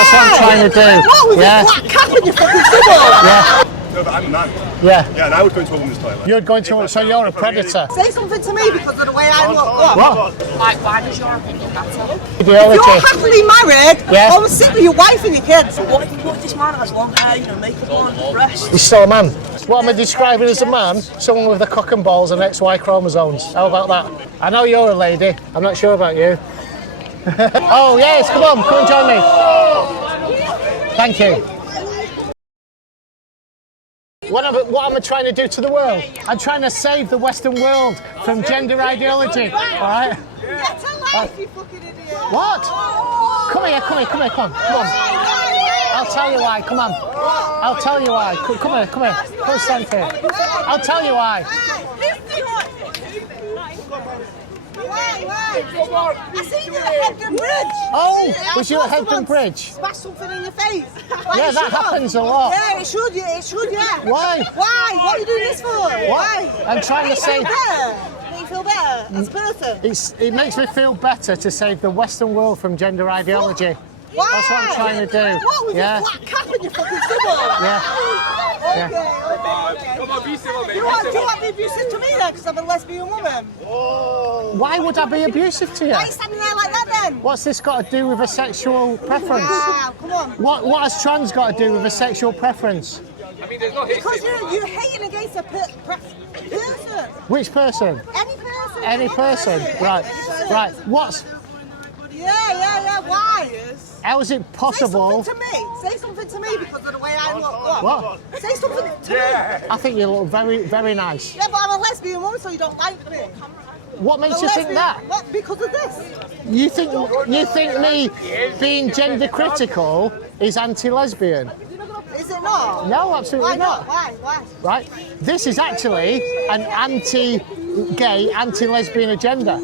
That's what I'm trying to do. What with your black cap and your fucking symbol? Yeah. No, but I'm a man. Yeah. Yeah, and I would go into a woman's toilet. You're going to, so you're a predator. Say something to me because of the way I look. What? Like, why does your opinion matter? Ideology. If you're happily married, Yeah. go and sit with your wife and your kids. What if this man has long hair, you know, makeup on, breasts? He's still a man. What am I describing as a man? Someone with a cock and balls and XY chromosomes. How about that? I know you're a lady. I'm not sure about you. Oh yes, come on and join me. Thank you. What am I trying to do to the world? I'm trying to save the Western world from gender ideology. All right? Get a life, you fucking idiot. What? Come here, come on. I'll tell you why. Come on. I'll tell you why. Come here. Come stand here. I'll tell you why. Why? I see you at Hebden Bridge. Oh, was you at Hebden Bridge? Smash something in your face. Yeah, that happens a lot. Yeah, it should, yeah. Why? Why? What are you doing this for? Why? I'm trying to save... Make you feel better as a person? It makes me feel better to save the Western world from gender ideology. Why? That's what I'm trying to do. What with Yeah. your black cap and your fucking symbol? Yeah. Okay. Come on, be civil, mate. You want to be abusive to me then because I'm a lesbian woman? Why would I be abusive to you? Why are you standing there like that then? What's this got to do with a sexual preference? Wow, come on. What has trans got to do with a sexual preference? Because you're hating against a person. Which person? Any person. Any person. Right. Right. What's... Yeah. Why? How is it possible... Say something to me because of the way I look. What? Say something to me. I think you look very, very nice. Yeah, but I'm a lesbian woman, so you don't like me. What makes you think that? What? Because of this. You think me being gender critical is anti-lesbian? Is it not? No, absolutely not. Why? Right? This is actually an anti-gay, anti-lesbian agenda.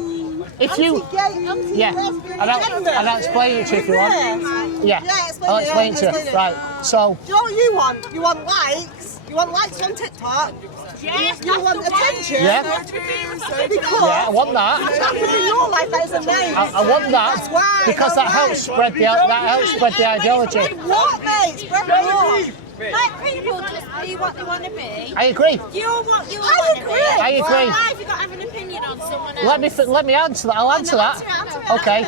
If you... Anti-gay, anti-lesbian agenda. And I'll explain it to you if you want. Yeah, I'll explain it to you. Right, so... Do you know what you want? You want likes. You want likes on TikTok. Yes, You want attention. Yeah. Because Yeah, I want that. what's happening in your life that isn't nice. I want that. That's why. Because that helps spread the ideology. What, mate? Spread what? Let people just be what they want to be. I agree. You're what you I want to be. agree. I agree. Why have you got to have an opinion on someone else? Let me answer that. I'll answer that. Okay.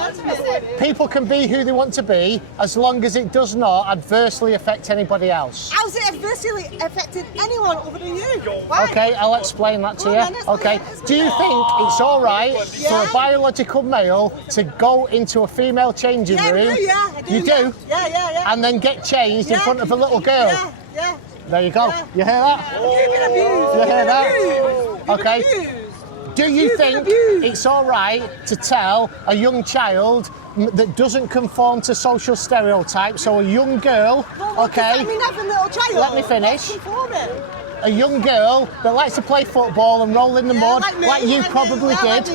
People can be who they want to be as long as it does not adversely affect anybody else. How's it adversely affected anyone other than you? Why? Okay, I'll explain that to you. Okay. Do you think it's all right for a biological male to go into a female changing room? I do. You do? Yeah. And then get changed in front of a little girl? Yeah. There you go. You hear that? You've been abused. You hear that? You've Okay. been abused. Do you You've been think abused. it's all right to tell a young child that doesn't conform to social stereotypes, so a young girl, okay, I mean, have a little child. Let me finish. Conforming. a young girl that likes to play football and roll in the mud, like you probably did.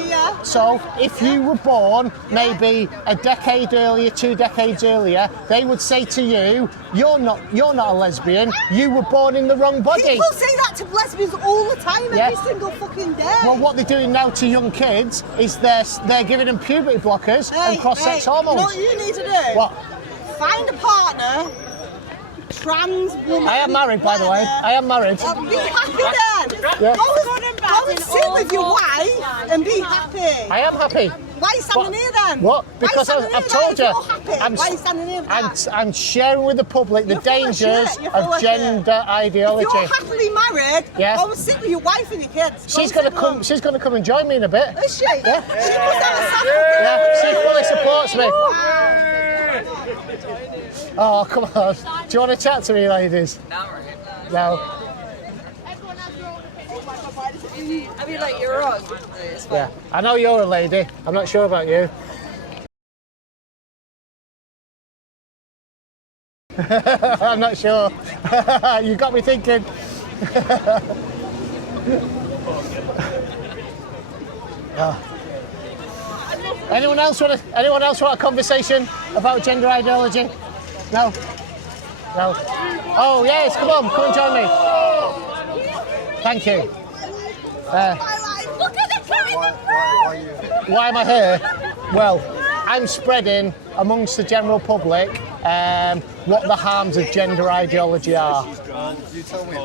So if you were born maybe a decade earlier, 2 decades earlier, they would say to you, you're not a lesbian, you were born in the wrong body. People say that to lesbians all the time, every single fucking day. Well, what they're doing now to young kids is they're giving them puberty blockers and cross-sex hormones. You know what you need to do? What? Find a partner, trans woman. I am married, by the way. I am married. Be happy then. Yeah. Go and sit with your wife and be happy. I am happy. Why are you standing here then? What? Because I've told you. Why are you standing here? I'm sharing with the public the dangers of gender ideology. If you're happily married, go and sit with your wife and your kids. She's gonna come and join me in a bit. Is she? Yeah. She must have a Yeah. She fully supports me. Oh, come on. Do you want to chat to me, ladies? No. I mean, like, you're wrong. Yeah. I know you're a lady. I'm not sure about you. I'm not sure. You got me thinking. Oh. Anyone else want a conversation about gender ideology? No? No? Oh yes, come and join me. Thank you. Look at the cat in the room! Why am I here? Well, I'm spreading amongst the general public what the harms of gender ideology are. You tell me.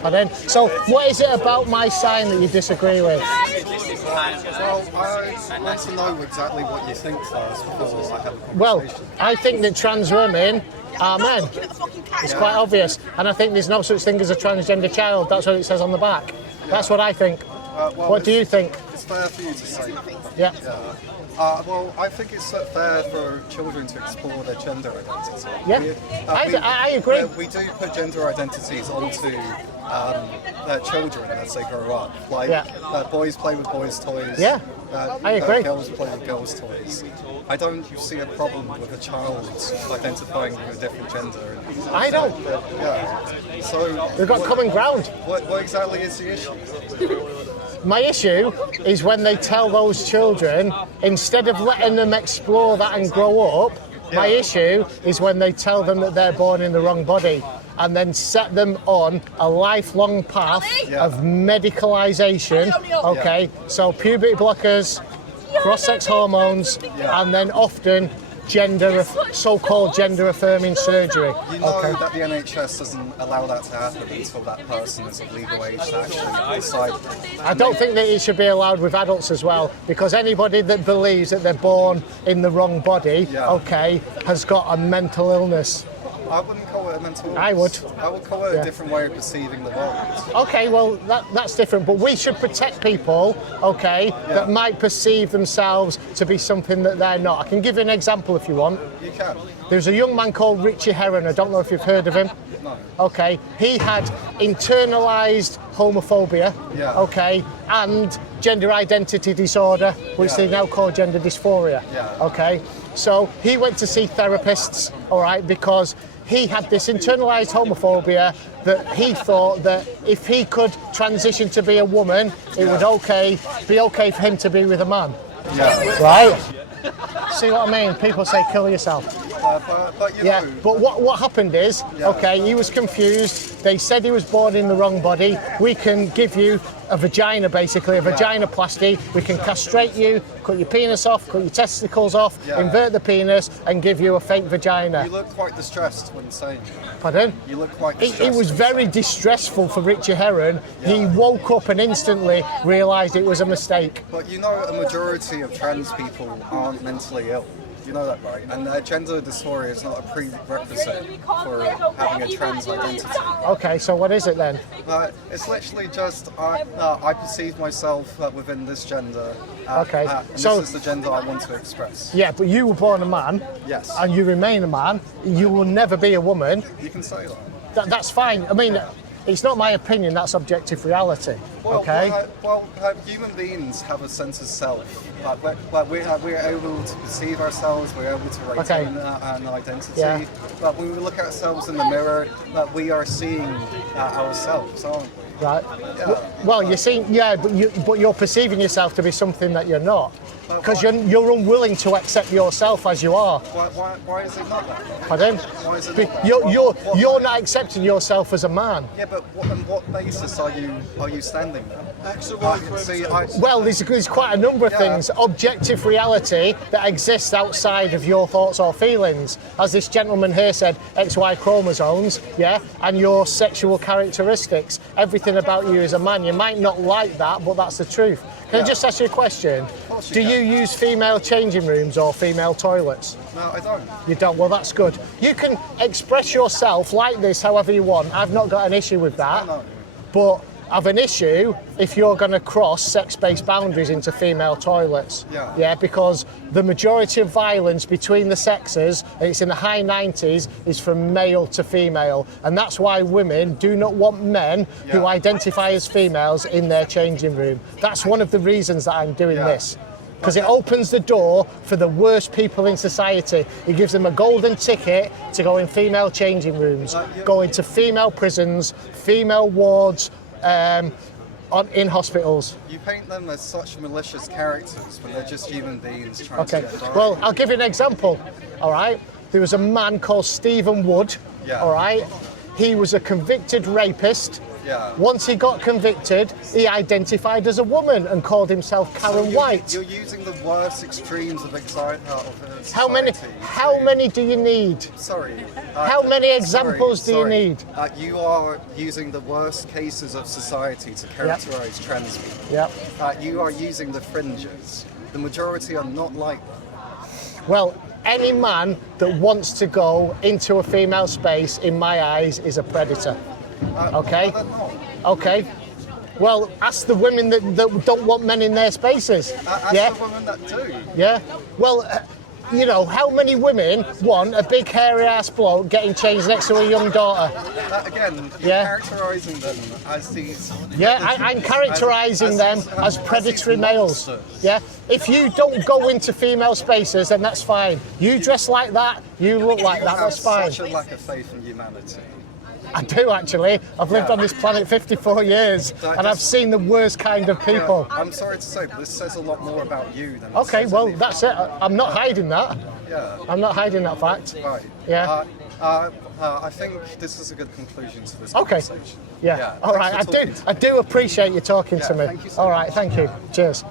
Pardon? So what is it about my sign that you disagree with? Well, I want to know exactly what you think first before I have a conversation. Well, I think that trans women are men. It's quite obvious. And I think there's no such thing as a transgender child. That's what it says on the back. That's what I think. Well, What do you think? It's fair for you to say. Yeah. Well, I think it's fair for children to explore their gender identity. Yeah, I agree. We do put gender identities onto their children as they grow up. Like, boys play with boys' toys. Yeah, I agree. Girls play with girls' toys. I don't see a problem with a child identifying with a different gender. I don't. Yeah. So We've got common ground. What exactly is the issue? My issue is when they tell those children, instead of letting them explore that and grow up, my issue is when they tell them that they're born in the wrong body and then set them on a lifelong path of medicalization, okay? So puberty blockers, cross-sex hormones, and then often so-called gender-affirming surgery. You know that the NHS doesn't allow that to happen until that person is of legal age to actually decide. I don't think that it should be allowed with adults as well, because anybody that believes that they're born in the wrong body, okay, has got a mental illness. I wouldn't call it a mental illness. I would. I would call it a different way of perceiving the world. Okay, well, that's different, but we should protect people, okay, that might perceive themselves to be something that they're not. I can give you an example if you want. You can. There's a young man called Richie Herron, I don't know if you've heard of him. No. Okay, he had internalised homophobia, okay, and gender identity disorder, which they now call gender dysphoria, okay. So he went to see therapists, all right, because he had this internalised homophobia that he thought that if he could transition to be a woman, it would be okay for him to be with a man. Yeah. Right? See what I mean? People say kill yourself. But you know. But what happened is, okay, he was confused. They said he was born in the wrong body. We can give you a vagina, basically, a vaginoplasty. We can castrate you, cut your penis off, cut your testicles off, invert the penis, and give you a fake vagina. You look quite distressed when saying it. Pardon? You look quite distressed. It was very distressful for Richie Herron. He woke up and instantly realised it was a mistake. But you know, a majority of trans people aren't mentally ill. You know that, right? And gender dysphoria is not a prerequisite for having a trans identity. Okay, so what is it then? It's literally just I perceive myself within this gender. And so this is the gender I want to express. Yeah, but you were born a man. Yes. And you remain a man. You will never be a woman. You can say that. That's fine. I mean, it's not my opinion. That's objective reality. Well, okay. Human beings have a sense of self. We're able to perceive ourselves. We're able to retain an identity. Yeah. But when we look at ourselves in the mirror, we are seeing ourselves, aren't we? Right. Well, you're seeing, but you're perceiving yourself to be something that you're not, because you're unwilling to accept yourself as you are. Why is it not that? Pardon? Why is it not? You're not accepting yourself as a man. Yeah, but on what basis are you standing there? Well, there's quite a number of things. Objective reality that exists outside of your thoughts or feelings. As this gentleman here said, XY chromosomes, and your sexual characteristics. Everything about you as a man. You might not like that, but that's the truth. Can I just ask you a question? Do you use female changing rooms or female toilets? No, I don't. You don't? Well, that's good. You can express yourself like this however you want. I've not got an issue with that. No. But I've an issue if you're going to cross sex-based boundaries into female toilets. Because the majority of violence between the sexes, and it's in the high 90s, is from male to female. And that's why women do not want men who identify as females in their changing room. That's one of the reasons that I'm doing this. Because it opens the door for the worst people in society. It gives them a golden ticket to go in female changing rooms, go into female prisons, female wards, in hospitals. You paint them as such malicious characters when they're just human beings trying to get by. Well, I'll give you an example, all right? There was a man called Stephen Wood, all right? He was a convicted rapist, Yeah. Once he got convicted, he identified as a woman and called himself Karen White. You're using the worst extremes of anxiety out of society. How many do you need? Sorry. How many examples do you need? You are using the worst cases of society to characterise trans people. Yep. You are using the fringes. The majority are not like that. Well, any man that wants to go into a female space, in my eyes, is a predator. Okay? No, they're not. Okay. Well, ask the women that don't want men in their spaces. Ask yeah? the women that do. Yeah. Well, you know, how many women want a big hairy ass bloke getting changed next to a young daughter? Again, you're characterising them as these... Yeah, I'm characterising them as predatory males. Yeah. If you don't go into female spaces, then that's fine. You dress like that, you look like that, that's fine. Such a lack of faith in humanity. I do actually. I've lived on this planet 54 years and I've seen the worst kind of people. I'm sorry to say, but this says a lot more about you than it Okay, says well, anything. that's it. I'm not hiding that. Yeah. I'm not hiding that fact. Right. Yeah. I think this is a good conclusion to this Okay. conversation. Yeah. All right. I do appreciate you talking to me. Thank you so All much. right. Thank you. Cheers.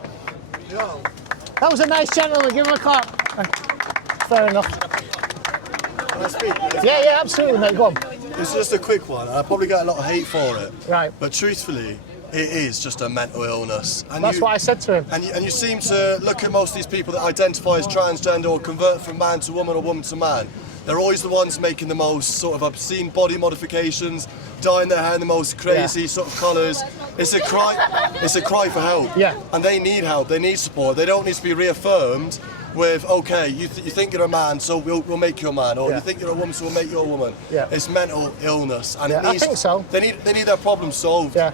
That was a nice gentleman. Give him a clap. Fair enough. Can I speak? Yeah, absolutely, mate. Go on. It's just a quick one. I probably get a lot of hate for it. Right. But truthfully, it is just a mental illness. And That's what I said to him. And you seem to look at most of these people that identify as transgender or convert from man to woman or woman to man. They're always the ones making the most sort of obscene body modifications, dyeing their hair in the most crazy sort of colours. It's a cry for help. Yeah. And they need help, they need support. They don't need to be reaffirmed with, okay, you think you're a man, so we'll make you a man, or you think you're a woman, so we'll make you a woman. Yeah. It's mental illness, and Yeah, it needs, I think so. They need their problem solved. Yeah.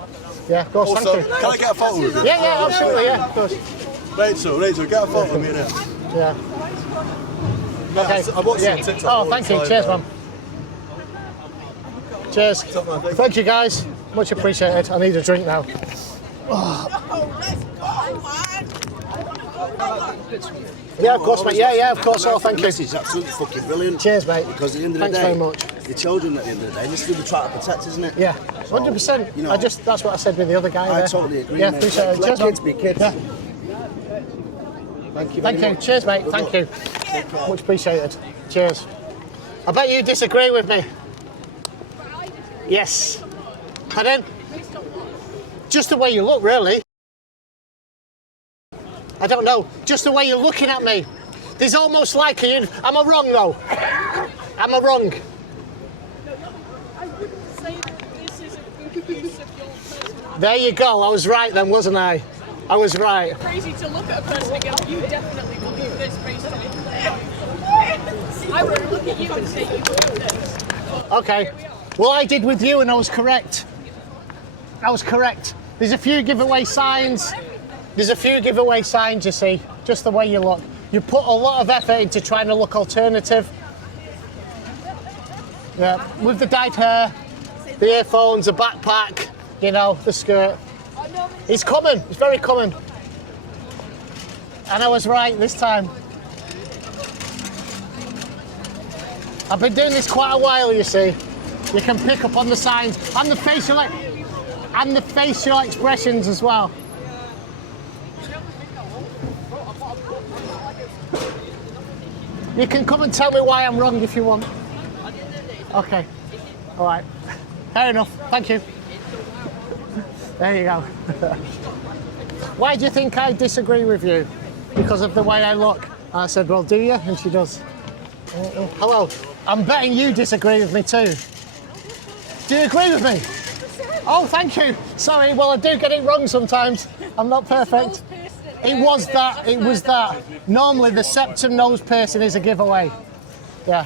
Yeah. Of course. Also, Thank you. can I get a photo with you? Yeah. Absolutely. Yeah. Of course. Rachel, get a photo of me in here. Yeah. Mate, Okay. I watch Yeah. you on TikTok all Oh, thank the you. time, Cheers, man. man. Cheers. Top man, thank Thank you, guys. Much appreciated. I need a drink now. Yeah, of course, mate. Yeah, of course. Oh, thank you. Message is absolutely fucking brilliant. Cheers, mate. Because at the end of the Thanks day, very much. your children at the end of the day, this is what we try to protect, isn't it? Yeah, 100%. You know, that's what I said with the other guy I there. totally agree. Yeah, mate. appreciate it. Let Cheers, kids man. be kids. Yeah. Thank you. Thank very you. much. Cheers, mate. Thank you. Much appreciated. Cheers. I bet you disagree with me. Yes. Pardon? Just the way you look, really. I don't know. Just the way you're looking at me. There's almost like a... Am I wrong, though? Am I wrong? There you go. I was right then, wasn't I? I was right. Crazy to look at a person and go, you definitely believe this based on it. I would look at you and say you believe this. Okay. Well, I did with you and I was correct. I was correct. There's a few giveaway signs. You see, just the way you look. You put a lot of effort into trying to look alternative. Yeah, with the dyed hair, the earphones, the backpack, you know, the skirt. It's common, it's very common. And I was right this time. I've been doing this quite a while, you see. You can pick up on the signs and the facial expressions as well. You can come and tell me why I'm wrong if you want. Okay. All right. Fair enough. Thank you. There you go. Why do you think I disagree with you? Because of the way I look. I said, well, do you? And she does. Hello. I'm betting you disagree with me too. Do you agree with me? Oh, thank you. Sorry, well, I do get it wrong sometimes. I'm not perfect. It was that. Normally, the septum nose piercing is a giveaway. Yeah.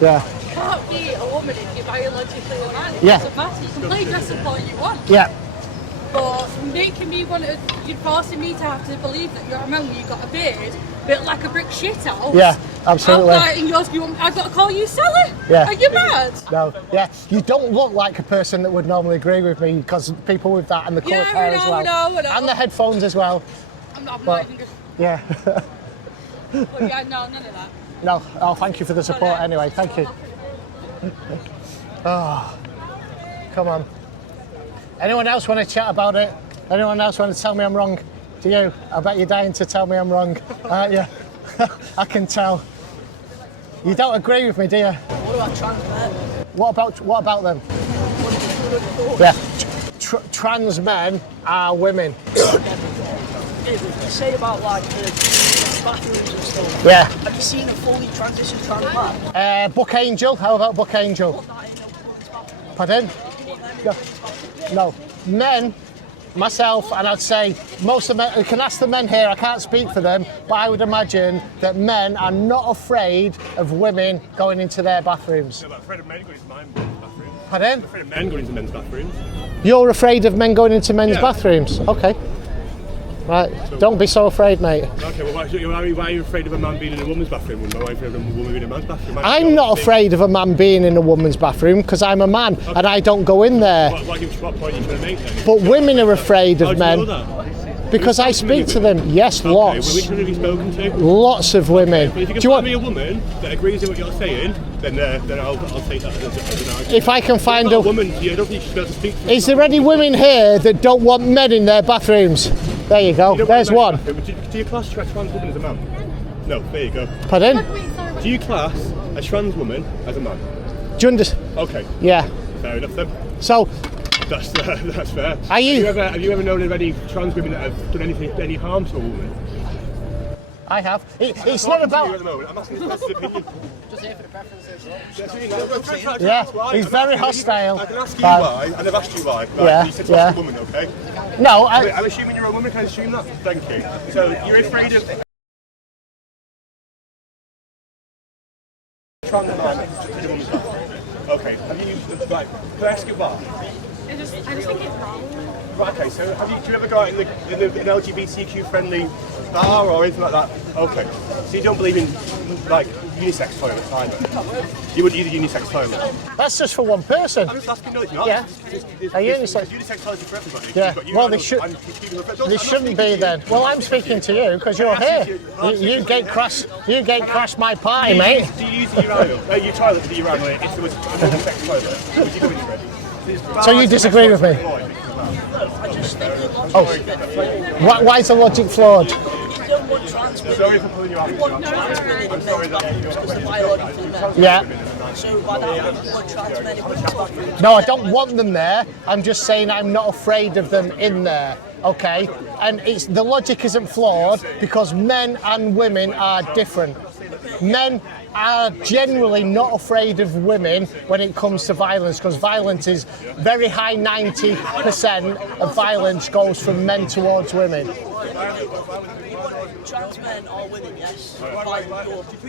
Yeah. You can't be a woman if you're biologically a man. It Yeah. doesn't matter. You can play dress up all you want. Yeah. But making me want to, you're forcing me to have to believe that you're a man when you've got a beard, built like a brick shit house. Yeah, absolutely. I'm like, and I've got to call you Sally? Yeah. Are you mad? No, yeah. You don't look like a person that would normally agree with me because people with that and the coloured hair as well. I know. And the headphones as well. I'm not But- even just, Yeah. but yeah, no, none of that. No. Oh, thank you for the support anyway. Thank you. Oh, come on. Anyone else want to chat about it? Anyone else want to tell me I'm wrong? Do you? I bet you're dying to tell me I'm wrong, aren't you? I can tell. You don't agree with me, do you? What about trans men? What about them? Yeah. Trans men are women. Say about like the bathrooms and stuff. Yeah. Have you seen a fully transitioned trans man? Book Angel. How about Book Angel? Pardon? No. Men, myself, and I'd say most of the men, you can ask the men here, I can't speak for them, but I would imagine that men are not afraid of women going into their bathrooms. No, but I'm afraid of men going into my bathroom. Pardon? I'm afraid of men going into men's bathrooms. You're afraid of men going into men's bathrooms? Okay. Right, don't be so afraid, mate. Okay, well, why are you afraid of a man being in a woman's bathroom? Why are you afraid of a woman being in a man's bathroom? I'm not afraid of a man being in a woman's bathroom because I'm a man and I don't go in there. What point are you trying to make then? But women are afraid of men. How do you know that? Because I speak to them. Yes, Okay, lots. well, which one have you spoken to? Lots of women. But if you can Do you find want me a woman that agrees with what you're saying, then I'll take that as an argument. if I can find Not a a woman, you don't think you should be able to speak to Is there any women here that don't want men in their bathrooms? There you go. You don't There's want one. men in the bathroom. Do you class a trans woman as a man? No, there you go. Pardon? Do you class a trans woman as a man? Do you understand? Okay, Yeah. fair enough then. So, That's fair. Are you- Have you ever known of any trans women that have done any harm to a woman? I have. It's I'm not talking to you about. at the moment. I'm asking this person's opinion. Just here for the preferences. Yeah, he's very hostile. I can ask you But- why, and I've asked you why. Right, Yeah, you said to yeah. ask a woman, okay? No, I'm assuming you're a woman, can I assume that? Thank you. So you're afraid of trans man in a woman's bathroom. Okay, have you, right, can I ask you why? I just think it's wrong. Right, okay, so do you ever go out in an LGBTQ friendly bar or anything like that? Okay, so you don't believe in like unisex toilets either? You wouldn't use a unisex toilet? that's just for one person. I'm just asking, no, it's not. Yeah. There's A unisex- unisex toilets for everybody. Yeah, You've got well, urinals they should- and people who- They shouldn't be then. Well, I'm speaking to you because you're here. You gate crash my party, mate. Do you use the urinal? Your toilet for the urinal if there was a unisex toilet? Would you go into it? So you disagree with me? I just think the logic Oh. is a bit flawed. Why is the logic flawed? You don't want trans women. Sorry for pulling you out. You want trans women in men's bathrooms because they're biologically men. Yeah. So by that, you want trans men in women's bathrooms. No, I don't want them there. I'm just saying I'm not afraid of them in there. Okay? And the logic isn't flawed because men and women are different. Men are generally not afraid of women when it comes to violence because violence is very high. 90% of violence goes from men towards women. Trans men are women, yes. By your logic.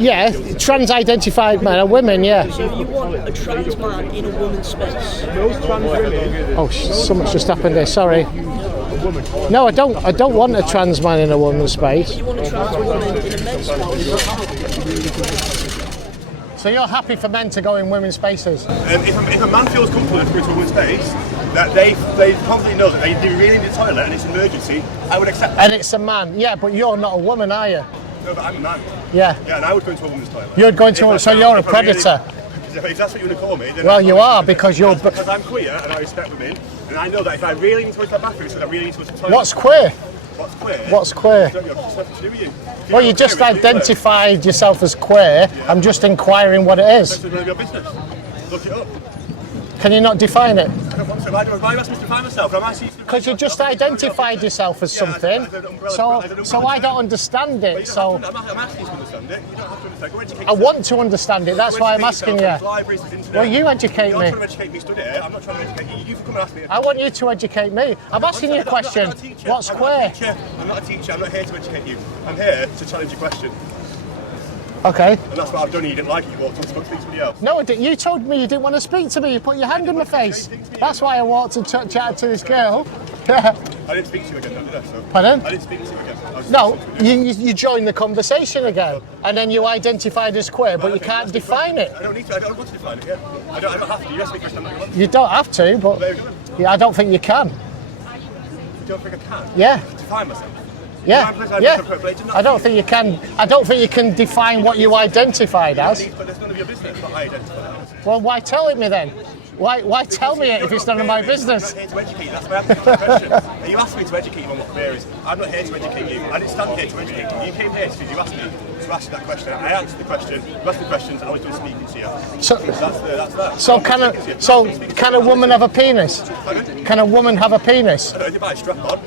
Yeah, trans-identified men are women. Yeah. So you want a trans man in a woman's space? Most trans women. Oh, so much just happened there. Sorry. No, I don't. I don't want a trans man in a woman's space. You want a trans woman in a men's space? So you're happy for men to go in women's spaces? If a man feels comfortable to go to a woman's space, that they confidently know that they really need the toilet and it's an emergency, I would accept that. And it's a man. Yeah, but you're not a woman, are you? No, but I'm a man. Yeah. Yeah, and I would go into a woman's toilet. You're going to. So you're a predator. If that's what you want to call me, then Well, you are because you're. because I'm queer and I respect women, and I know that if I really need to go to the bathroom, so I really need to go to the toilet. What's queer? What's queer? What's queer? Don't you have nothing to do with you? Well, you just identified yourself as queer. I'm just inquiring what it is. It's none of your business. Look it up. Can you not define it? I don't want to. Why do I ask me to define myself? I'm asking you to define Because you just yourself. identified yourself as something. So I don't understand it. So I'm asking you to understand it. You don't have to understand. Go educate I want to understand it. That's why I'm asking you. Libraries, internet. Well, you educate You're me. trying to educate me, study it. I'm not trying to educate you. You come and ask me. I want you to educate me. I'm asking you a question. I'm not a teacher. What's I'm queer? not a teacher. I'm not a teacher. I'm not here to educate you. I'm here to challenge your question. Okay. And that's what I've done. You didn't like it. You walked on to speak to somebody else. No, you told me you didn't want to speak to me. You put your hand in my face. That's why I walked and chatted to this girl. I didn't speak to you again, did I? So, Pardon? I didn't speak to you again. I was No, speaking to you joined the conversation again, and then you identified as queer, but you can't define it. I don't need to. I don't want to define it yet. I don't have to. You ask me question. I'm not You don't have to, but There you go. yeah, I don't think you can. You don't think I can? Yeah. Define myself. Yeah, yeah. I don't think you can. I don't think you can define what you identified as. But that's none of your business. What I identify as. Well, why tell it me then? Why tell me it if it's none of my business? I'm not here to educate you. That's why I asked you the question. You asked me to educate you on what queer is. I'm not here to educate you. I didn't stand here to educate you. You came here because you asked me to ask you that question. I answered the question. You asked the questions, and I was done speaking to you. So that's that. So can a woman have a penis? Can a woman have a penis? I don't know, you buy a strap on.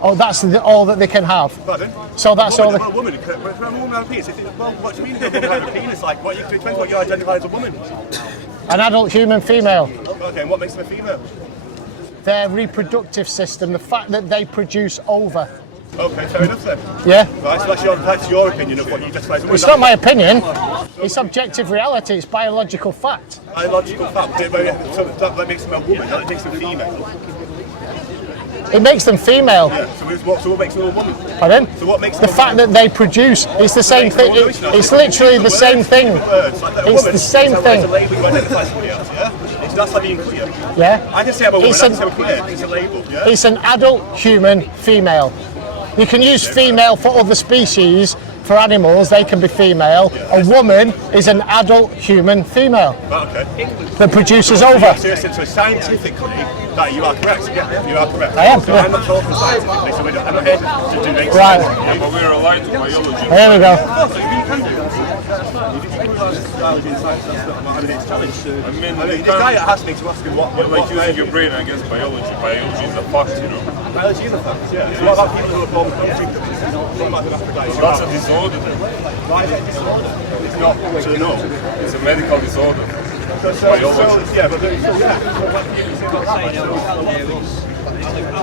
Oh, that's all that they can have. Pardon? So that's all. A woman have a penis. Well, what do you mean a woman have a penis? Like, what you depends what you identify as a woman. An adult human female. Okay, and what makes them a female? Their reproductive system, the fact that they produce ova. Okay, fair enough then. Yeah. Right, so that's your opinion of what you identify as a woman. It's not my opinion. It's objective reality. It's biological fact. Biological fact. So that makes them a woman. That makes them female. It makes them female. Yeah. So what makes them a woman? Pardon? So what makes the them fact that they produce is the same thing. It's literally the same thing. It's the same thing. It's a label you identify somebody else, yeah? That's like being queer. Yeah. I can say I'm a woman, I can say I'm queer. It's a label, yeah? It's an adult human female. You can use female for other species. For animals, they can be female. A woman is an adult human female that produces ova. So scientifically, that you are correct. Yeah, you are correct. I am. So I'm not talking scientifically, so I'm not here to do make right. Yeah, but we're aligned to biology. There we go. Biology and science, that's not my challenge. I mean, this guy asked me to ask him what like using your brain against biology. Biology is a fact, you know. Biology is a fact, yeah. So what about people who are born with contradictions? That's a disorder. Why is it a disorder? It's not to know. It's a medical disorder. Yeah, but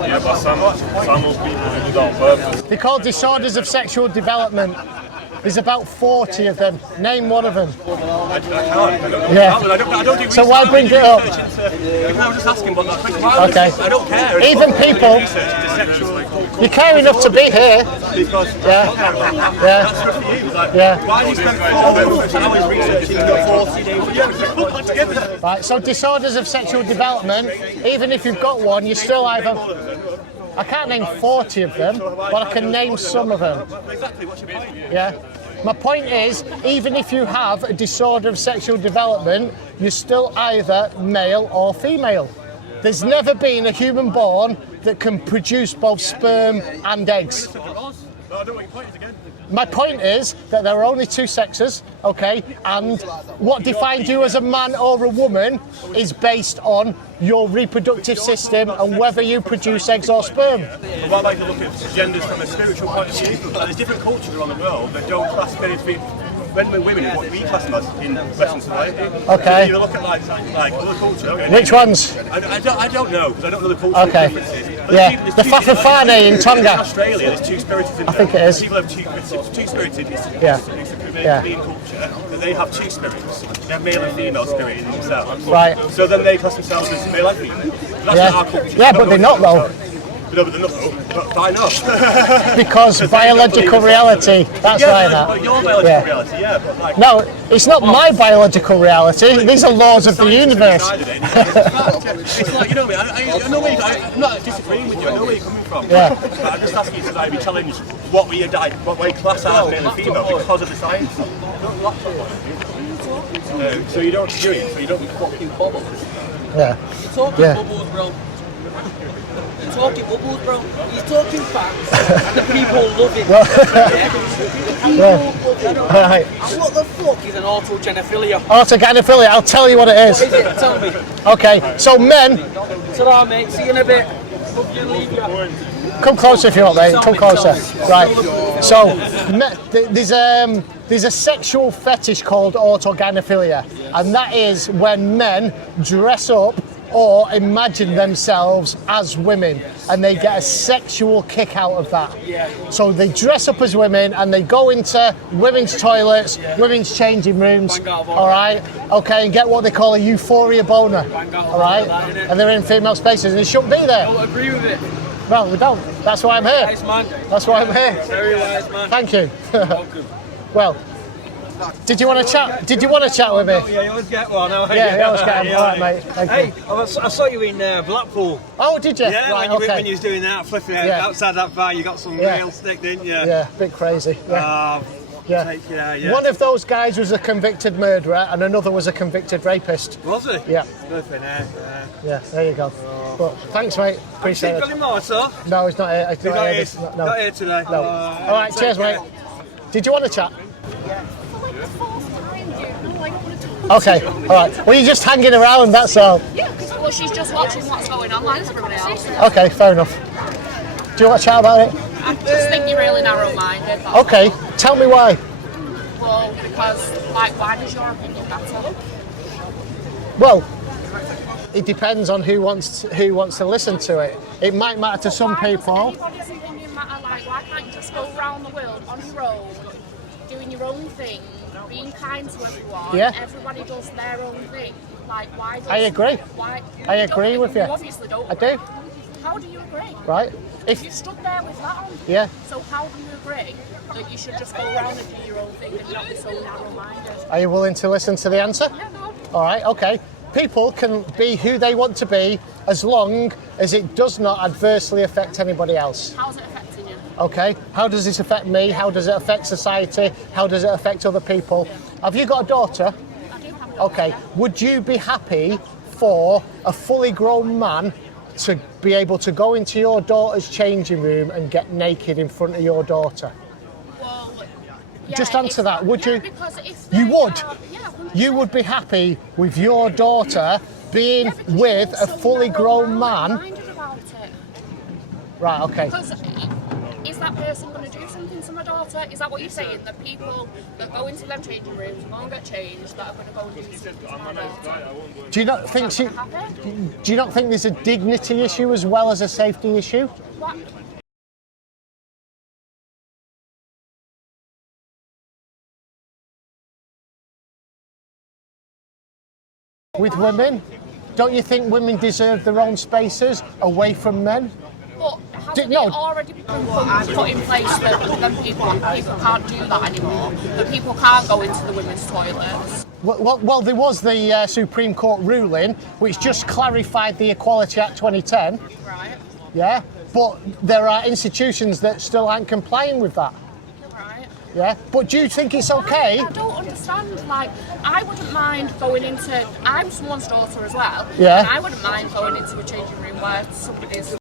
yeah, but some of people do it on purpose. They're called disorders of sexual development. There's about 40 of them. Name one of them. I can't. Yeah. I don't do so why bring it up? I was just asking about that question. Okay. I don't care. Even people. You care enough to be here. Because yeah. That's good for you. Like, yeah. Why do you spend 4 hours researching your 40 days? Yeah, put that together. Right. So disorders of sexual development. Even if you've got one, you still either. I can't name 40 of them, but I can name some of them. Exactly, what's your point? Yeah. My point is, even if you have a disorder of sexual development, you're still either male or female. There's never been a human born that can produce both sperm and eggs. My point is that there are only two sexes, okay, and what defines you as a man or a woman is based on your reproductive system and whether you produce eggs or sperm. What I like to look at genders from a spiritual point of view, there's different cultures around the world that don't classify men and women is what we class them as in Western society. Okay. If you look at like other cultures. Which ones? I don't know because I don't know the cultural differences. Yeah. The Fafafane in Tonga. In Australia, there's two spirited. I think it is. People have two spirited. It's a European culture that they have two spirits. They have male and female spirit in themselves. Right. So then they class themselves as male and female. That's not our culture. Yeah, but they're not though. No, but they're not though. But why not? Because biological reality, that's why not. But your biological reality, yeah. But like, no, it's not my biological reality. These are laws of the universe. It's like, you know what I know where I'm not disagreeing with you, I know where you're coming from. Yeah. But I'm just asking you to maybe challenge what we class as male and female because of the science. So you don't do it, so you don't fucking bubble. Yeah. You're talking bubbles, bro. You're talking bubbles, bro. You're talking facts, and the people love it. Right. And what the fuck is an autogenophilia? Autogenophilia, I'll tell you what it is. What is it? Tell me. Okay, so men. Ta-ra, mate. See you in a bit. Love you, leave you. Come closer if you want, mate. Come closer. Right. So there's a sexual fetish called autogenophilia, and that is when men dress up or imagine themselves as women, and they get a sexual kick out of that. Yeah. So they dress up as women and they go into women's toilets, women's changing rooms, all right, okay, and get what they call a euphoria boner, all right, and they're in female spaces and they shouldn't be there. I don't agree with it. Well, we don't. That's why I'm here. Nice man. That's why I'm here. Very wise man. Thank you. Welcome. Well, Did you want to chat? Did you want to chat with me? Yeah, you always get one. Yeah, you always get one. All right, mate. Thank you. I saw you in Blackpool. Oh, did you? Yeah, right, when you was doing that, flipping outside that bar, you got some real stick, didn't you? Yeah, a bit crazy. Yeah. Yeah. One of those guys was a convicted murderer and another was a convicted rapist. Was he? Yeah. Flipping Yeah, there you go. But thanks, mate. Appreciate it. More, sir? No, he's not here. He's not here today. No. All right, cheers, mate. Did you want to chat? Okay, all right. Well, you're just hanging around, that's all. Yeah, because she's just watching what's going on like everybody else. Okay, fair enough. Do you want to chat about it? I just think you're really narrow-minded. Okay, tell me why. Well, because, like, why does your opinion matter? Well, it depends on who wants to listen to it. It might matter to some people. Why does anybody's opinion matter? Like, why can't you just go around the world on your own, doing your own thing, being kind to everyone? Yeah. Everybody does their own thing. Like, why does... I agree. Why? I agree with you. You obviously don't. I do. How do you agree? Right. If you stood there with that on. Yeah. So how do you agree that you should just go around and do your own thing and not be so narrow-minded? Are you willing to listen to the answer? Yeah, no. All right, okay. People can be who they want to be as long as it does not adversely affect anybody else. How's it affecting you? Okay, how does this affect me? How does it affect society? How does it affect other people? Have you got a daughter? I do have a daughter. Okay, would you be happy for a fully grown man to be able to go into your daughter's changing room and get naked in front of your daughter? Well, yeah, just answer that, would you? Because if you would? Yeah, you would be happy with your daughter being with a fully grown man? About it. Right, okay. Because is that person going to do something to my daughter? Is that what you're saying? That people that go into them changing rooms, go and get changed, that are going to go and do something to my daughter? Do you not think do you not think there's a dignity issue as well as a safety issue? What? With women? Don't you think women deserve their own spaces away from men? But hasn't it already been put in place that then people can't do that anymore? That people can't go into the women's toilets? Well, there was the Supreme Court ruling which just clarified the Equality Act 2010. Right. Yeah, but there are institutions that still aren't complying with that. Right. Yeah, but do you think it's okay? I don't understand. Like, I wouldn't mind going into... I'm someone's daughter as well. Yeah. And I wouldn't mind going into a changing room where somebody's...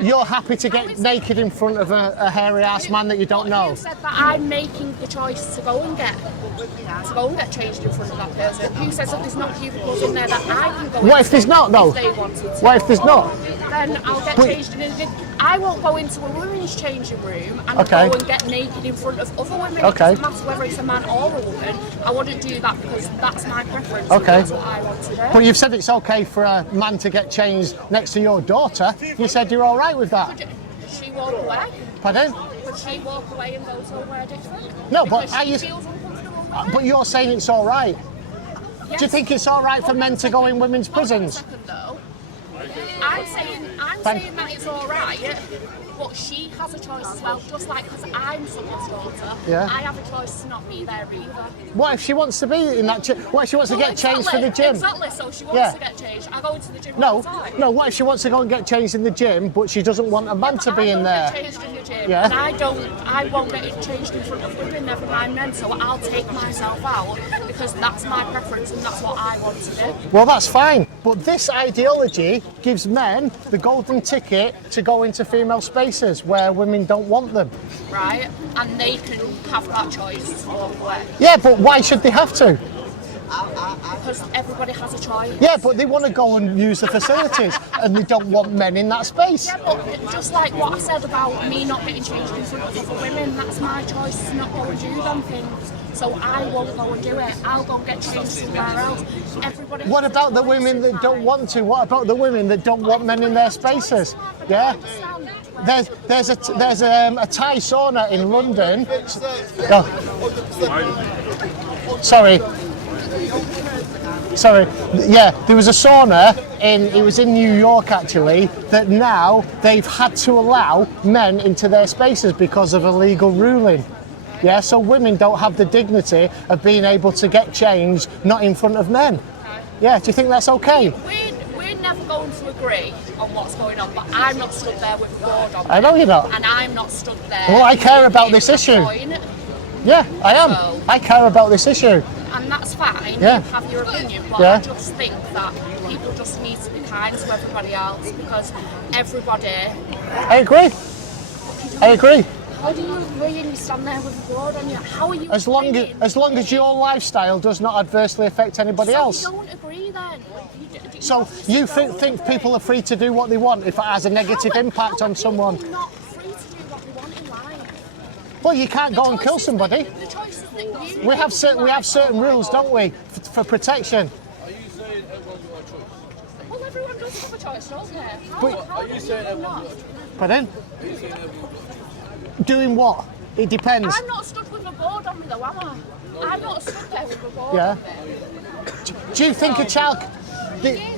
You're happy to get naked in front of a hairy-ass man that you don't know? You said that I'm making the choice to go and get changed in front of that person. Who says that there's not cubicles in there that I can go What if there's not, though? If they wanted to. What if there's not? Then I'll get changed in I won't go into a women's changing room and go and get naked in front of other women. Okay. It doesn't matter whether it's a man or a woman. I wouldn't do that because that's my preference. Okay. That's what I want to do. But you've said it's okay for a man to get changed next to your daughter. You said you're all right with that. Could she walk away? Pardon? Would she walk away and go somewhere different? No, because but are you? she feels uncomfortable with it? But you're saying it's all right. Yes. Do you think it's all right for men to go in women's prisons? I'm saying that it's all right, but she has a choice as well. Just like because I'm someone's daughter, I have a choice to not be there either. What if she wants to be in that? What if she wants to get changed for the gym? Exactly. So she wants to get changed. I go into the gym all the time. No. What if she wants to go and get changed in the gym, but she doesn't want a man to be in there? Get changed in the gym, and I won't get it changed in front of women. Never mind men. So I'll take myself out because that's my preference and that's what I want to do. Well, that's fine. But this ideology gives men the golden ticket to go into female spaces where women don't want them. Right, and they can have that choice to walk away. Yeah, but why should they have to? Because everybody has a choice. Yeah, but they want to go and use the facilities and they don't want men in that space. Yeah, but just like what I said about me not getting changed in front of other women, that's my choice to not go and do them things. So I won't go and do it. I'll go and get changed somewhere else. Everybody. What about the women that don't want to? What about the women that don't want men in their spaces? Yeah. There's a Thai sauna in London. Oh. Sorry. Yeah, there was a sauna it was in New York actually, that now they've had to allow men into their spaces because of a legal ruling. Yeah, so women don't have the dignity of being able to get changed, not in front of men. Yeah, do you think that's okay? We're never going to agree on what's going on, but I'm not stood there with a board on. I know you're not. And I'm not stood there. Well, I care about this issue. Yeah, I am. So, I care about this issue. And that's fine. Yeah. You have your opinion, but Yeah. I just think that people just need to be kind to everybody else because everybody. I agree. I agree. How do you agree and you stand there with a board on you? How are you? As long as your lifestyle does not adversely affect anybody else. So you don't agree then. So you think people are free to do what they want if it has a negative impact on someone? You're not free to do what you want in life. Well, you can't go and kill somebody. The choices that you We have certain rules, don't we, for protection. Well, everyone does have a choice, don't they? But- How do you not? Pardon? Doing what? It depends. I'm not stood with a board on me though, am I? I'm not stood there with a board Yeah. on me. Do you think a child...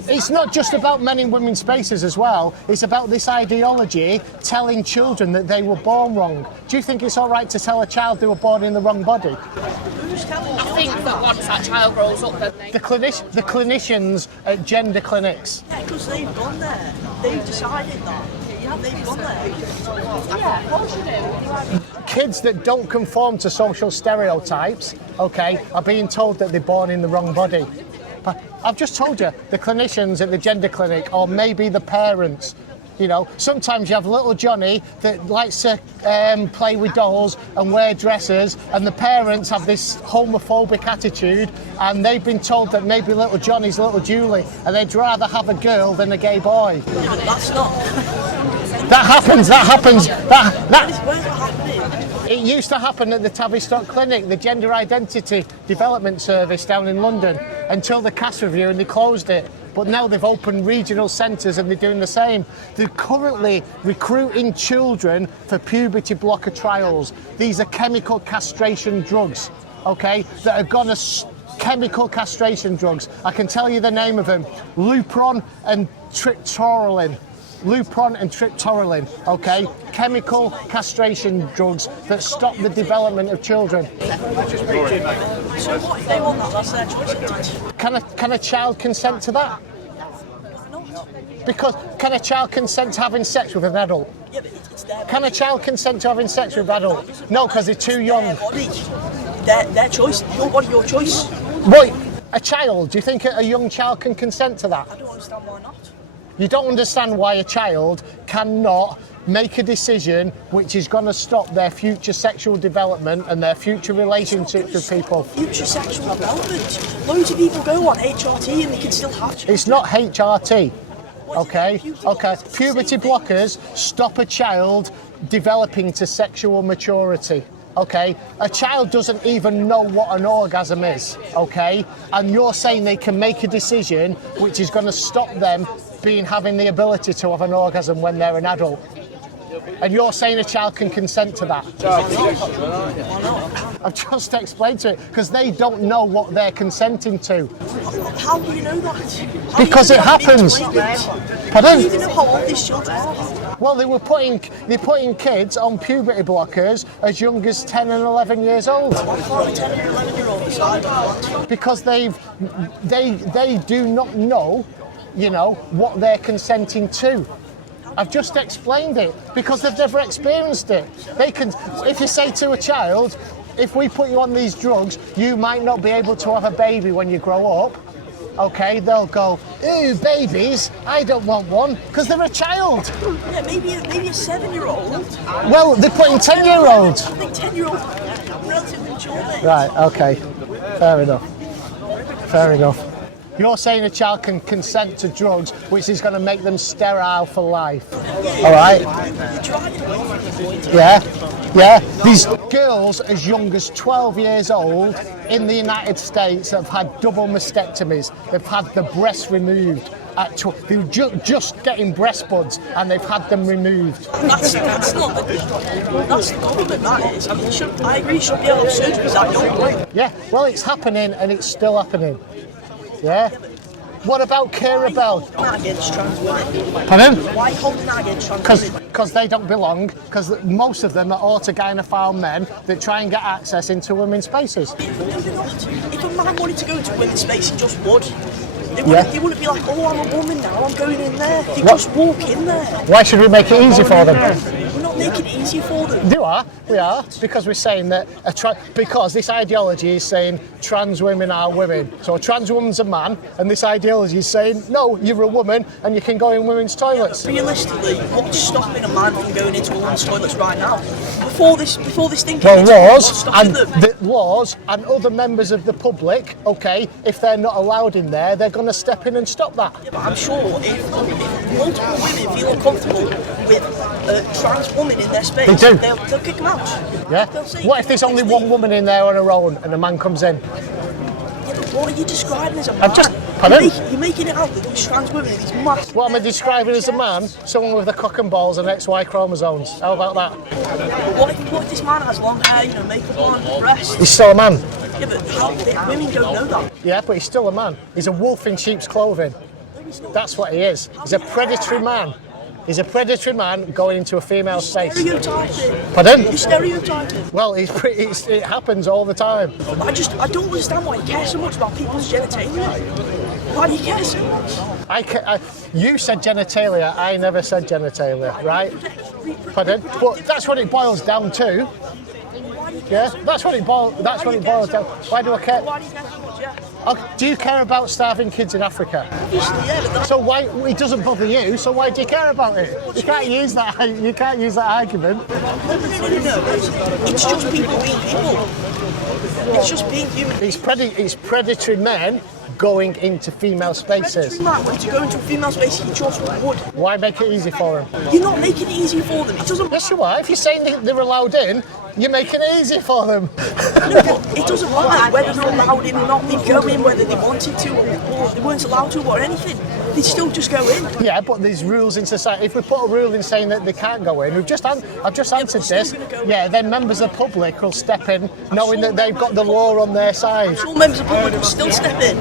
It's not just about men in women's spaces as well. It's about this ideology telling children that they were born wrong. Do you think it's all right to tell a child they were born in the wrong body? I think that once that child grows up, then they... The clinicians at gender clinics. Yeah, because they've gone there. They've decided that. Yeah, they've gone there. Yeah, of course you do. Kids that don't conform to social stereotypes, okay, are being told that they're born in the wrong body. But I've just told you, the clinicians at the gender clinic, or maybe the parents, you know, sometimes you have little Johnny that likes to play with dolls and wear dresses, and the parents have this homophobic attitude, and they've been told that maybe little Johnny's little Julie, and they'd rather have a girl than a gay boy. That's not. That happens. Where's that happening? It used to happen at the Tavistock Clinic, the Gender Identity Development Service down in London, until the cast review and they closed it. But now they've opened regional centres and they're doing the same. They're currently recruiting children for puberty blocker trials. These are chemical castration drugs, okay, that are going to... Chemical castration drugs. I can tell you the name of them. Lupron and triptorelin. Lupron and triptorelin, okay? Chemical castration drugs that stop the development of children. So what if they want that? That's their choice. Can a child consent to that? Because can a child consent to having sex with an adult? Yeah, but it's their Can a child consent to having sex with an adult? No, because they're too young. Their choice. Your body, your choice. Wait, a child? Do you think a young child can consent to that? I don't understand why not. You don't understand why a child cannot make a decision which is going to stop their future sexual development and their future relationships with people. Future sexual development. Loads of people go on HRT and they can still have children. It's not HRT, okay? Okay, puberty blockers stop a child developing to sexual maturity. Okay, a child doesn't even know what an orgasm is, okay? And you're saying they can make a decision which is going to stop them having the ability to have an orgasm when they're an adult. And you're saying a child can consent to that. I've just explained to it, because they don't know what they're consenting to. How do you know that? Because it happens. Pardon? Do you even know how old these children are? Well, they're putting kids on puberty blockers as young as 10 and 11 years old. Why can't a 10 and 11-year-old decide that? Because they do not know, you know, what they're consenting to. I've just explained it, because they've never experienced it. They can, if you say to a child, if we put you on these drugs, you might not be able to have a baby when you grow up. Okay, they'll go, ooh, babies, I don't want one, because they're a child. Yeah, maybe a 7-year-old. Well, they're putting 10-year-olds. I think 10-year-olds are relatively mature. Right, okay, fair enough. Fair enough. You're saying a child can consent to drugs, which is going to make them sterile for life. All right? Yeah, yeah. These girls as young as 12 years old in the United States have had double mastectomies. They've had the breasts removed. They were just getting breast buds and they've had them removed. That's not that's the government, that is. I mean, I agree, you should be able to surgeries that young. Yeah, well, it's happening and it's still happening. Yeah? What about Keira Bell? That against trans women. Pardon? Why are you holding that against trans women? Because they don't belong, because most of them are autogynephile men that try and get access into women's spaces. No, they're not. If a man wanted to go into women's space, he just would. They wouldn't be like, oh, I'm a woman now, I'm going in there. They just walk in there. Why should we make it easy for them? We're not making it easy for them. We are, because we're saying that because this ideology is saying trans women are women. So a trans woman's a man, and this ideology is saying, no, you're a woman and you can go in women's toilets. Realistically, what's stopping a man from going into a woman's toilets right now? Before this thing Well, laws laws and other members of the public, okay, if they're not allowed in there, they're going to step in and stop that. Yeah, but I'm sure if multiple women feel uncomfortable with a trans woman in their space, they'll kick them out. Yeah? What if there's only one woman in there on her own and a man comes in? Yeah, but what are you describing as a man? You're making it out that these trans women are these massive... What am I describing as a man? Someone with a cock and balls and XY chromosomes. How about that? What if this man has long hair, makeup on, breasts? He's still a man. Yeah, but women don't know that. Yeah, but he's still a man. He's a wolf in sheep's clothing. That's what he is. He's a predatory man. He's a predatory man going into a female space. Stereotyping. Pardon? You're stereotyping. Well, it happens all the time. I don't understand why you care so much about people's genitalia. Why do you care so much? You said genitalia, I never said genitalia, right? Pardon? But that's what it boils down to. Yeah, that's what it boils down. Why do I care? Why do you care so much? Yeah. Do you care about starving kids in Africa? Obviously, yeah. So why it doesn't bother you? So why do you care about it? You can't use that. You can't use that argument. No. It's just people being people. It's just being human. It's predatory men going into female spaces. Man, when to go into a female space, he just would. Why make it easy for them? You're not making it easy for them. It doesn't. Yes, you are. If you're saying they're allowed in, you're making it easy for them. No, but it doesn't matter whether they're allowed in or not. They go in whether they wanted to or they weren't allowed to or anything. They still just go in. Yeah, but there's rules in society. If we put a rule in saying that they can't go in, I've just answered this. Yeah, then members of the public will step in, knowing that they've got the law on their side. I'm sure members of the public will still step in.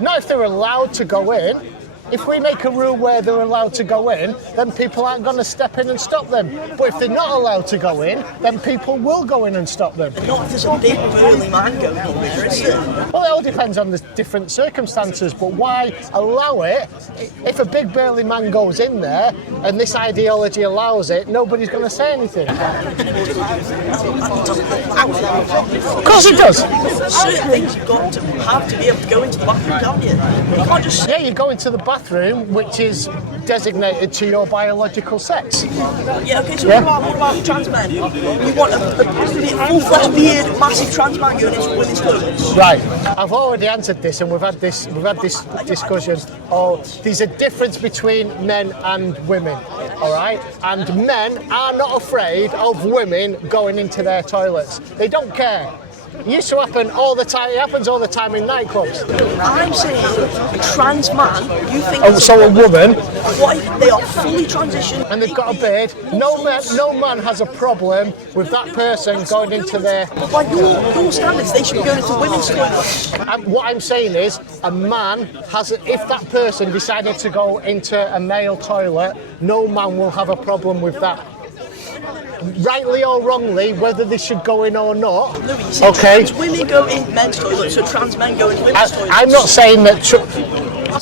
Not if they're allowed to go in. If we make a rule where they're allowed to go in, then people aren't going to step in and stop them. But if they're not allowed to go in, then people will go in and stop them. Not if there's a big burly man going in there, is there? Well, it all depends on the different circumstances, but why allow it? If a big burly man goes in there and this ideology allows it, nobody's going to say anything. Of course it does. Certain things you've got to have to be able to go into the bathroom, don't you? You can't just... Yeah, you go into the bathroom, which is designated to your biological sex. Yeah, okay, so what about trans men? You want a full-fledged beard, massive trans man going into women's toilets? Right, I've already answered this and we've had this discussion. Oh, there's a difference between men and women, all right? And men are not afraid of women going into their toilets. They don't care. It used to happen all the time. It happens all the time in nightclubs. I'm saying a trans man, you think... Oh, so a woman... What if they are fully transitioned... And they've got a beard. No man has a problem with that person going into their... But by your standards, they should be going into women's toilets. What I'm saying is, a man has... If that person decided to go into a male toilet, no man will have a problem with that. Rightly or wrongly, whether they should go in or not. No, you see, trans women go in men's toilets, so trans men go in women's toilets. I'm not saying that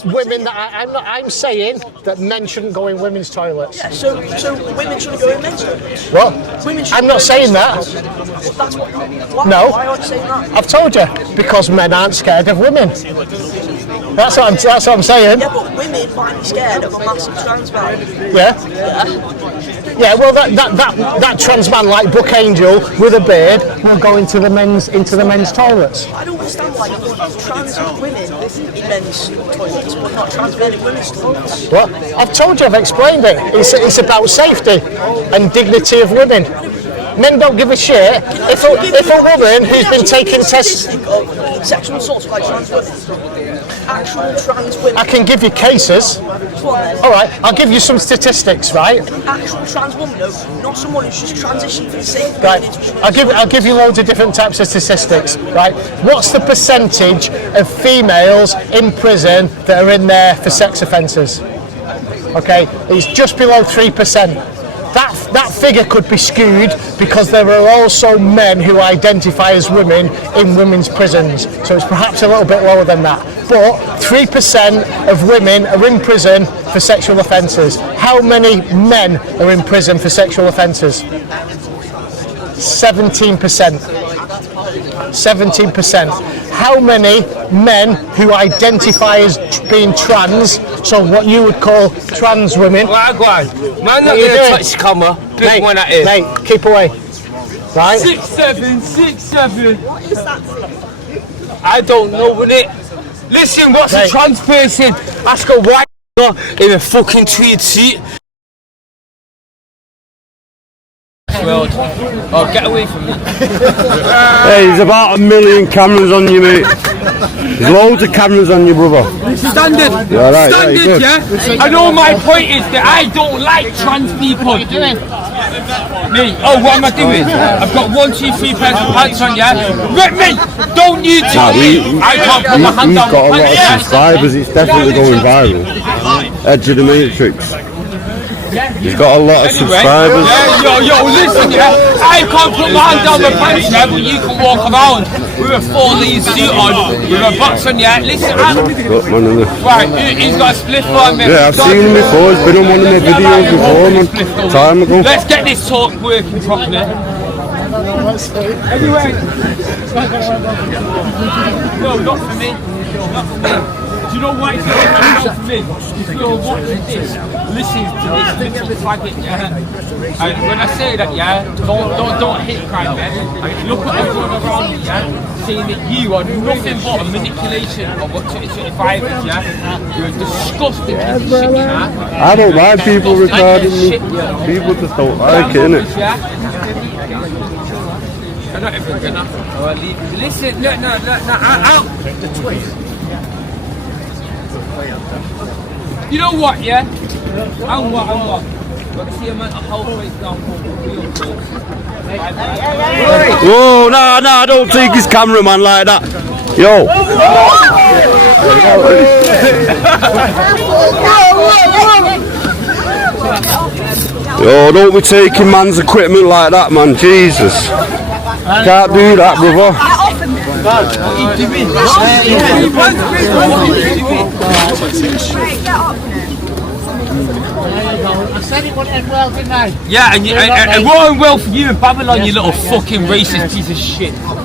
women. I'm saying that men shouldn't go in women's toilets. Yeah, so women shouldn't go in men's toilets. What? I'm not saying that. That's what. No. Why aren't you saying that? I've told you, because men aren't scared of women. That's what I'm saying. Yeah, but women might be scared of a massive trans man. Yeah. Yeah, well, that trans man like Book Angel with a beard will go into the men's toilets. I don't understand why you want trans women in men's toilets, but not trans men in women's toilets. What? I've told you, I've explained it. It's about safety and dignity of women. Men don't give a shit if a woman who's been taking tests. Sexual assaults by trans women. actual trans women. I can give you cases. All right, I'll give you some statistics, right? Actual trans woman, no, not someone who's just transitioned for the sake of Right, being into I'll give you loads of different types of statistics, right? What's the percentage of females in prison that are in there for sex offences? Okay, it's just below 3%. That figure could be skewed because there are also men who identify as women in women's prisons, so it's perhaps a little bit lower than that. But 3% of women are in prison for sexual offences. How many men are in prison for sexual offences? 17%. 17%. How many men who identify as being trans, so what you would call trans women? Man, not gonna touch the camera. Big one at it. Mate, keep away. Right? 6'7", 6'7". I don't know, innit? Listen, what's a trans person? Ask a white in a fucking tweed suit. World. Oh, get away from me. Hey, there's about 1 million cameras on you, mate. There's loads of cameras on you, brother. Standard. Yeah, right, Standard, yeah? I know my point is that I don't like trans people. What are you doing? Me? Oh, what am I doing? I've got 1, 2, 3 pairs of pants on, yeah? Rip me! Don't you tell me! I can't put my hand down got a my lot pants, of subscribers, it's definitely going viral. Edge of the Matrix. You've got a lot of subscribers. Yeah, yo, listen, yeah. I can't put my hand down my pants, yeah, but you can walk around with a 4-leaf suit on, with a box on, yeah. Listen, right, he's got a split on me. Yeah, I've seen him before. He's been on one of my videos before, man. Time ago. Let's get this talk working properly. Anyway. No, not for me. Not for me. Do you know why it's not for me? If you're watching this, listen to this little faggot, yeah? And when I say that, yeah, don't hate crime, man. Look at everyone around me, yeah? Saying that you are nothing but a manipulation of what 2025 is, yeah? You're a disgusting piece of shit, yeah? I don't like people recording me. People just don't like it, innit? I'm not even gonna. Listen, no, out. You know what, yeah? I'm what? Got to see a mental health rate down. Whoa, no, don't take his cameraman like that. Yo. Yo, don't be taking man's equipment like that, man. Jesus. Can't do that, brother. I said it wouldn't end well, didn't I? Yeah, and it won't well for you in Babylon, you little fucking racist piece of shit. Have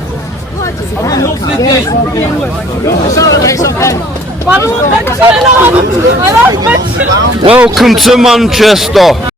a lovely day. It's okay. Welcome to Manchester.